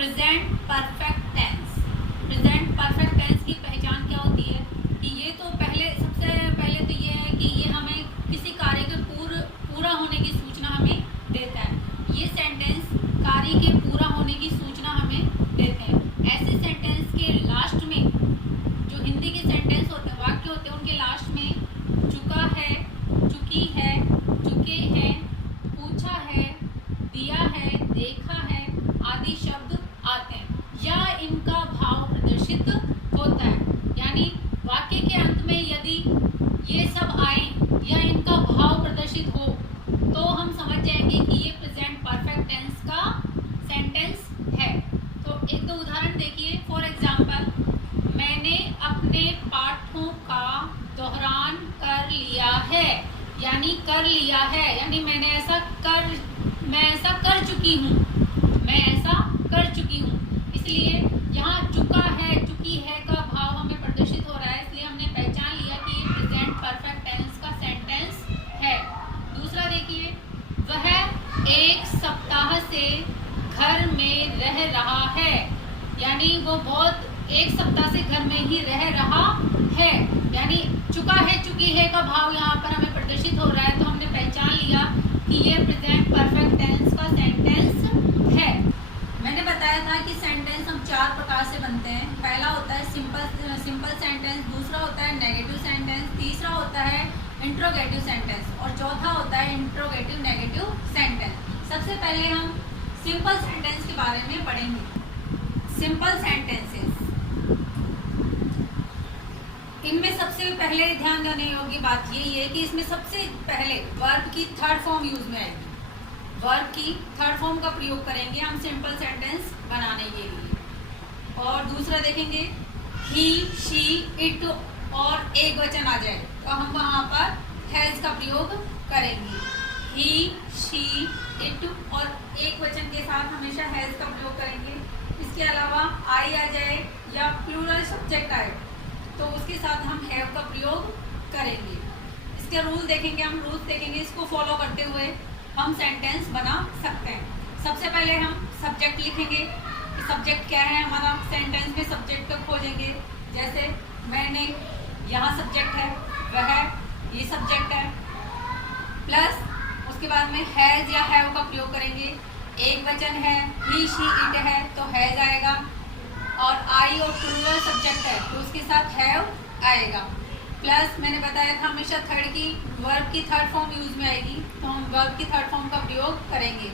Present perfect tense. Present perfect tense की पहचान क्या होती है कि ये तो सबसे पहले तो ये है कि ये हमें किसी कार्य के पूरा होने की सूचना हमें देता है। ये सेंटेंस कार्य के पूरा होने की सूचना हमें देते हैं। ऐसे सेंटेंस के लास्ट में जो हिंदी के सेंटेंस होते हैं, वाक्य होते हैं, उनके लास्ट में चुका है, चुकी है, चुके हैं, पूछा है, दिया है, देखा है आदि शब्द आते हैं या इनका भाव प्रदर्शित होता है। यानी वाक्य के अंत में यदि ये सब आए या इनका भाव प्रदर्शित हो तो हम समझ जाएंगे कि ये प्रेजेंट परफेक्ट टेंस का सेंटेंस है। तो एक दो उदाहरण देखिए। फॉर एग्जाम्पल, मैंने अपने पाठों का दोहरान कर लिया है। यानी कर लिया है यानी मैं ऐसा कर चुकी हूँ, मैं ऐसा कर चुकी हूँ। इसलिए यहाँ चुका है, चुकी है का भाव हमें प्रदर्शित हो रहा है, इसलिए हमने पहचान लिया कि ये प्रेजेंट परफेक्ट टेंस का सेंटेंस है। दूसरा देखिए, वह एक सप्ताह से घर में रह रहा है। यानी वो एक सप्ताह से घर में ही रह रहा है। यानी चुका है, चुकी है का भाव यहाँ पर हमें प्रदर्शित हो रहा है, तो हमने पहचान लिया कि ये प्रेजेंट परफेक्ट टेंस का सेंटेंस है। मैंने बताया था कि सेंटेंस हम 4 प्रकार से बनते हैं। पहला होता है सिंपल सेंटेंस, दूसरा होता है नेगेटिव सेंटेंस, तीसरा होता है इंट्रोगेटिव सेंटेंस और चौथा होता है इंट्रोगेटिव नेगेटिव सेंटेंस। सबसे पहले हम सिंपल सेंटेंस के बारे में पढ़ेंगे। सिंपल सेंटेंसेस, इनमें सबसे पहले ध्यान देने योग्य बात यही है कि इसमें सबसे पहले वर्ब की थर्ड फॉर्म यूज में आएगी। वर्ब की थर्ड फॉर्म का प्रयोग करेंगे हम सिंपल सेंटेंस बनाने के लिए। और दूसरा देखेंगे, ही, शी, इट और एक वचन आ जाए तो हम वहां पर हैज का प्रयोग करेंगे। ही, शी, इट और एक वचन के साथ हमेशा हैज का प्रयोग करेंगे। इसके अलावा आई आ जाए या प्लूरल सब्जेक्ट आए तो उसके साथ हम हैव का प्रयोग करेंगे। इसके रूल देखेंगे, हम रूल्स देखेंगे, इसको फॉलो करते हुए हम सेंटेंस बना सकते हैं। सबसे पहले हम सब्जेक्ट लिखेंगे कि सब्जेक्ट क्या है हमारा। सेंटेंस में सब्जेक्ट को खोजेंगे। जैसे मैंने, यहाँ सब्जेक्ट है, वह ये सब्जेक्ट है, प्लस उसके बाद में हैज या हैव का प्रयोग करेंगे। एक वचन है, ही, शी, इट है तो हैज आएगा और आई और प्लूरल सब्जेक्ट है तो उसके साथ हैव आएगा। प्लस मैंने बताया था हमेशा वर्ब की थर्ड फॉर्म यूज में आएगी तो हम वर्ब की थर्ड फॉर्म का प्रयोग करेंगे।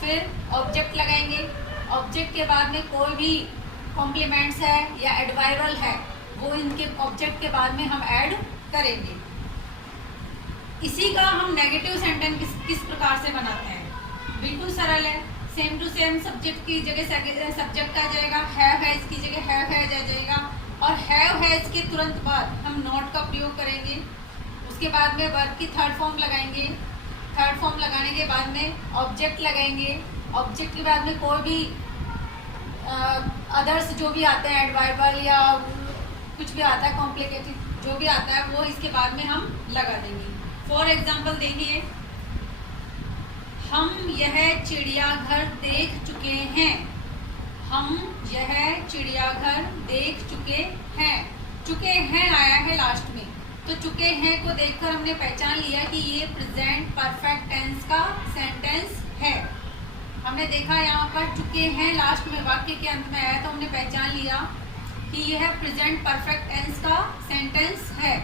फिर ऑब्जेक्ट लगाएंगे। ऑब्जेक्ट के बाद में कोई भी कॉम्प्लीमेंट्स है या एडवाइवल है वो इनके ऑब्जेक्ट के बाद में हम ऐड करेंगे। इसी का हम नेगेटिव सेंटेंस किस प्रकार से बनाते हैं, बिल्कुल सरल है। सेम टू सेम सब्जेक्ट की जगह सब्जेक्ट आ जाएगा, हैव हैज की जगह हैव हैज आ जाएगा और हैव हैज के तुरंत बाद हम नॉट का प्रयोग करेंगे। उसके बाद में वर्ब की थर्ड फॉर्म लगाएंगे। थर्ड फॉर्म लगाने के बाद में ऑब्जेक्ट लगाएंगे। ऑब्जेक्ट के बाद में कोई भी अदर्स जो भी आते हैं, एडवाइवल या कुछ भी आता है, कॉम्प्लिकेटेड जो भी आता है वो इसके बाद में हम लगा देंगे। फॉर एग्जाम्पल देखिए, हम यह चिड़ियाघर देख चुके हैं। हम यह चिड़ियाघर देख चुके हैं। चुके हैं आया है लास्ट में, तो चुके हैं को देखकर हमने पहचान लिया कि ये प्रेजेंट परफेक्ट टेंस का सेंटेंस है। हमने देखा यहाँ पर चुके हैं लास्ट में वाक्य के अंत में आया तो हमने पहचान लिया कि यह प्रेजेंट परफेक्ट टेंस का सेंटेंस है।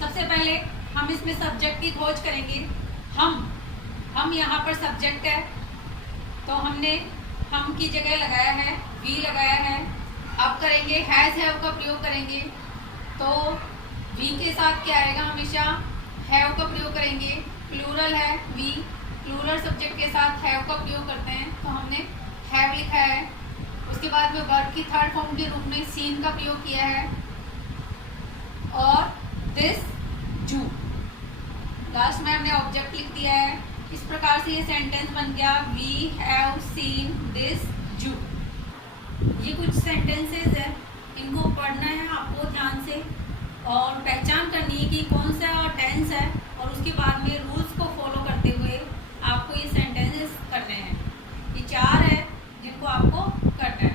सबसे पहले हम इसमें सब्जेक्ट की खोज करेंगे। हम यहाँ पर सब्जेक्ट है तो हमने हम की जगह लगाया है, वी लगाया है। अब करेंगे हैज हैव का प्रयोग करेंगे तो वी के साथ क्या आएगा, हमेशा हैव का प्रयोग करेंगे। प्लूरल है वी, प्लूरल सब्जेक्ट के साथ हैव का प्रयोग करते हैं तो हमने हैव लिखा है। उसके बाद में वर्ब की थर्ड फॉर्म के रूप में सीन का प्रयोग किया है और दिस जू, लास्ट में हमने ऑब्जेक्ट लिख दिया है। इस प्रकार से ये सेंटेंस बन गया, वी हैव सीन दिस जू। ये कुछ सेंटेंसेस है, इनको पढ़ना है आपको ध्यान से और पहचान करनी है कि कौन सा टेंस है और उसके बाद में रूल्स को फॉलो करते हुए आपको ये सेंटेंसेस करने हैं। ये 4 है जिनको आपको करना है।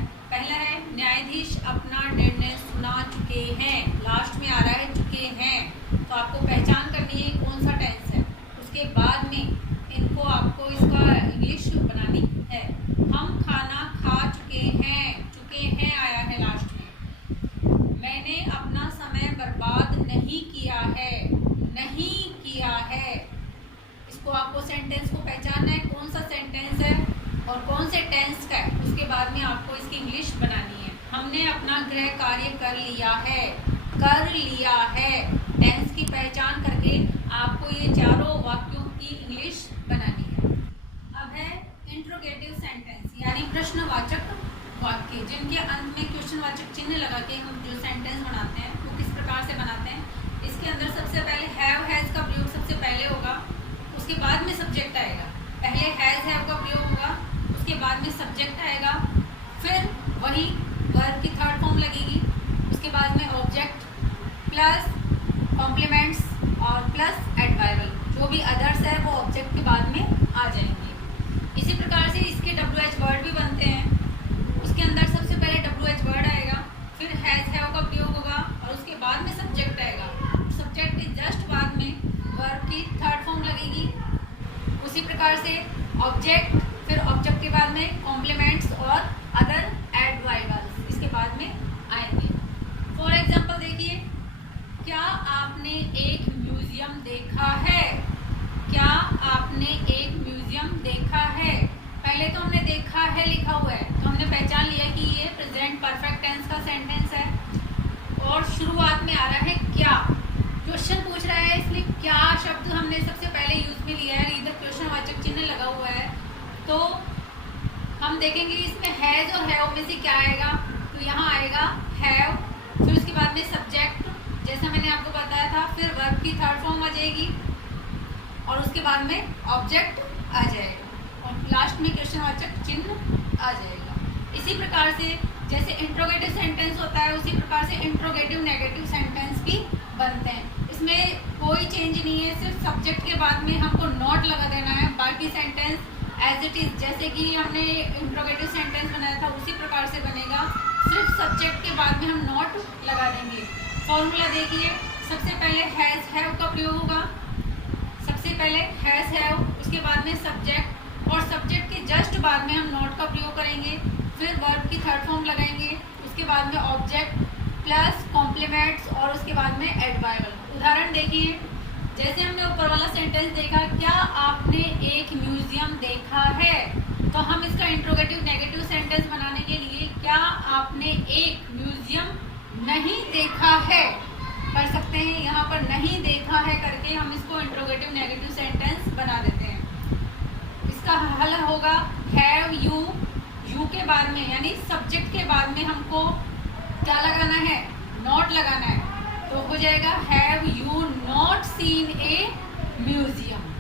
आपको इसकी इंग्लिश बनानी है। हमने अपना गृह कार्य कर लिया है, कर लिया है। टेंस की पहचान करके आपको ये चारों वाक्यों की इंग्लिश बनानी है। अब है इंट्रोगेटिव सेंटेंस, यानी प्रश्नवाचक वाक्य, जिनके अंत में क्वेश्चनवाचक चिन्ह लगा के हम जो सेंटेंस बनाते हैं वो किस प्रकार से बनाते हैं। इसके अंदर सबसे पहले हैव हैज का प्रयोग सबसे पहले होगा, उसके बाद में सब्जेक्ट आएगा। पहले हैज हैव का प्रयोग होगा, उसके बाद में सब्जेक्ट आएगा, फिर वही वर्ब की थर्ड फॉर्म लगेगी, उसके बाद में ऑब्जेक्ट प्लस कॉम्प्लीमेंट्स और प्लस एडवर्ब, जो भी अदर्स है वो ऑब्जेक्ट के बाद में आ जाएंगे। इसी प्रकार से इसके WH वर्ड भी बनते हैं। उसके अंदर सबसे पहले WH वर्ड आएगा, फिर हैज हैव का प्रयोग होगा और उसके बाद में सब्जेक्ट आएगा। सब्जेक्ट के जस्ट बाद में वर्ब की थर्ड फॉर्म लगेगी। उसी प्रकार से ऑब्जेक्ट, फिर ऑब्जेक्ट के बाद में कॉम्प्लीमेंट्स और अदर एडवर्ब्स इसके बाद में आएंगे। फॉर एग्जाम्पल देखिए, क्या आपने एक म्यूजियम देखा है? क्या आपने एक म्यूजियम देखा है? पहले तो हमने देखा है लिखा हुआ है, तो हमने पहचान लिया कि ये प्रेजेंट परफेक्ट टेंस का सेंटेंस है। और शुरुआत में आ रहा है क्या, क्वेश्चन पूछ रहा है, इसलिए क्या शब्द हमने सबसे पहले यूज में लिया है। इधर क्वेश्चनवाचक चिन्ह लगा हुआ है, तो हम देखेंगे इसमें हैज और हैव में से क्या आएगा। तो यहाँ आएगा हैव, फिर उसके बाद में सब्जेक्ट जैसा मैंने आपको बताया था, फिर वर्ब की थर्ड फॉर्म आ जाएगी और उसके बाद में ऑब्जेक्ट आ जाएगा और लास्ट में क्वेश्चनवाचक चिन्ह आ जाएगा। इसी प्रकार से जैसे इंट्रोगेटिव सेंटेंस होता है, उसी प्रकार से इंट्रोगेटिव नेगेटिव सेंटेंस भी बनते हैं। इसमें कोई चेंज नहीं है, सिर्फ सब्जेक्ट के बाद में हमको नॉट लगा देना है। बाकी सेंटेंस एज इट इज, जैसे कि हमने इंट्रोगेटिव सेंटेंस बनाया था उसी प्रकार से बनेगा, सिर्फ सब्जेक्ट के बाद में हम नॉट लगा देंगे। फॉर्मूला देखिए, सबसे पहले हैज हैव का प्रयोग होगा, सबसे पहले हैज हैव, उसके बाद में सब्जेक्ट और सब्जेक्ट के जस्ट बाद में हम नॉट का प्रयोग करेंगे, फिर वर्ब की थर्ड फॉर्म लगाएंगे, उसके बाद में ऑब्जेक्ट प्लस कॉम्प्लीमेंट्स और उसके बाद में एडवर्ब। उदाहरण देखिए, जैसे हमने ऊपर वाला सेंटेंस देखा, क्या आपने एक म्यूजियम देखा है, तो हम इसका इंट्रोगेटिव नेगेटिव सेंटेंस बनाने के लिए क्या आपने एक म्यूजियम नहीं देखा है कर सकते हैं। यहाँ पर नहीं देखा है करके हम इसको इंट्रोगेटिव नेगेटिव सेंटेंस बना देते हैं। इसका हल होगा हैव यू, यू के बाद में यानी सब्जेक्ट के बाद में हमको क्या लगाना है, नॉट लगाना है, तो हो जाएगा have you not seen A museum.